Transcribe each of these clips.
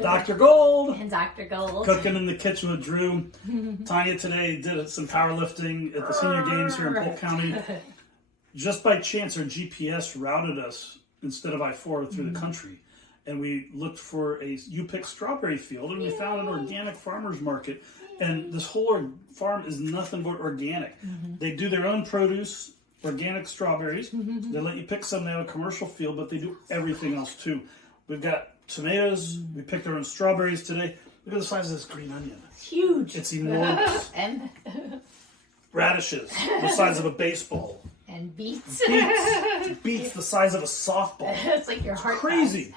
Dr. Gold. And Dr. Gold. Cooking in the kitchen with Drew. Tanya today did some powerlifting at the senior games here in Polk County. Just by chance, our GPS routed us instead of I-4 through the country. And we looked for a U-pick strawberry field, and we found an organic farmer's market. And this whole farm is nothing but organic. They do their own produce, organic strawberries. They let you pick some. They have a commercial field, but they do everything else too. We've got tomatoes. We picked our own strawberries today. Look at the size of this green onion. It's huge. It's enormous. And radishes, the size of a baseball. And beets. Beets the size of a softball. It's like your heart. Crazy.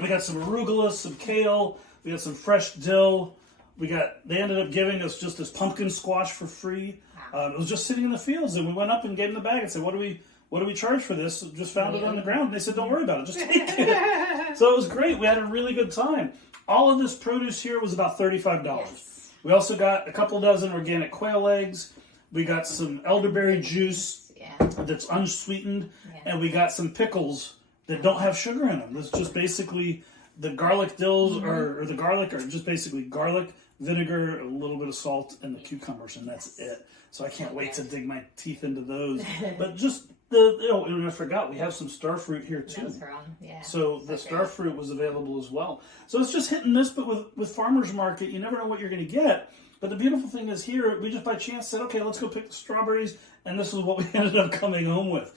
We got some arugula, some kale. We got some fresh dill. They ended up giving us just this pumpkin squash for free. It was just sitting in the fields, and we went up and gave them the bag and said, what do we charge for this? Just found it on the ground. And they said, don't worry about it, just take it. So it was great. We had a really good time. All of this produce here was about $35. Yes. We also got a couple dozen organic quail eggs. We got some elderberry juice that's unsweetened. Yeah. And we got some pickles that don't have sugar in them. It's just basically the garlic dills or the garlic are just basically garlic, vinegar, a little bit of salt, and the cucumbers, and that's it. So I can't wait to dig my teeth into those. But just and I forgot, we have some star fruit here too. Yeah, so the star fruit was available as well. So it's just hit and miss, but with farmers market, you never know what you're going to get. But the beautiful thing is here, we just by chance said, okay, let's go pick the strawberries, and this is what we ended up coming home with.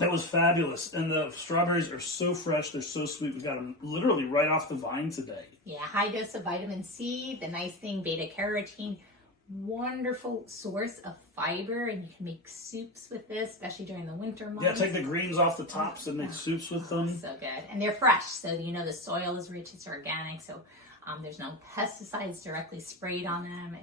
That was fabulous. And the strawberries are so fresh, they're so sweet. We got them literally right off the vine today. Yeah, high dose of vitamin C, the nice thing, beta carotene. Wonderful source of fiber, and you can make soups with this, especially during the winter months. Yeah, take the greens off the tops and make soups with them. So good. And they're fresh, so the soil is rich, it's organic, so there's no pesticides directly sprayed on them.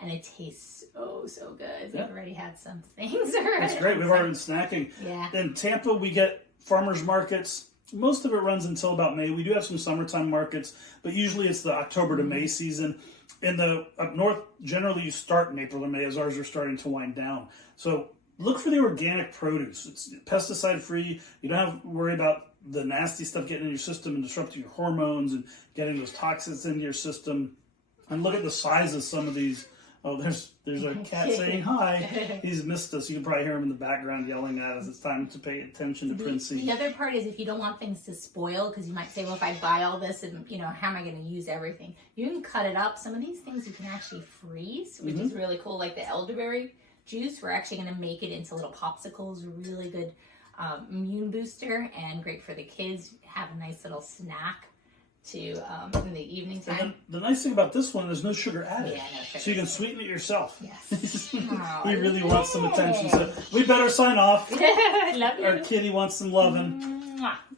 And it tastes so good. We've already had some things. That's great. We've already been snacking. Yeah. In Tampa, we get farmers markets. Most of it runs until about May. We do have some summertime markets, but usually it's the October to May season. In the up north, generally you start in April or May, as ours are starting to wind down. So look for the organic produce. It's pesticide free. You don't have to worry about the nasty stuff getting in your system and disrupting your hormones and getting those toxins into your system. And look at the size of some of these. Oh, there's a cat saying hi. He's missed us. You can probably hear him in the background yelling at us. It's time to pay attention to Princey. The other part is if you don't want things to spoil, because you might say, well, if I buy all this and, how am I going to use everything? You can cut it up. Some of these things you can actually freeze, which is really cool. Like the elderberry juice, we're actually going to make it into little popsicles. Really good immune booster and great for the kids. Have a nice little snack in the evening time. The nice thing about this one, there's no sugar added. Yeah, no sugar. So you can sweeten it yourself. Yes. We really want some attention, so we better sign off. Love you. Our kitty wants some loving.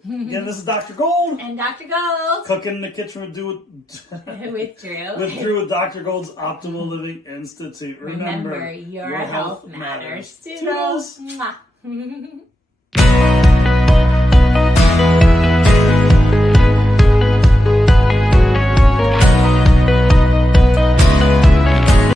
Again, this is Dr. Gold. And Dr. Gold. Cooking in the kitchen with Drew. With Drew. With Drew with Dr. Gold's Optimal Living Institute. Remember, your health matters. Toodles. Toodles.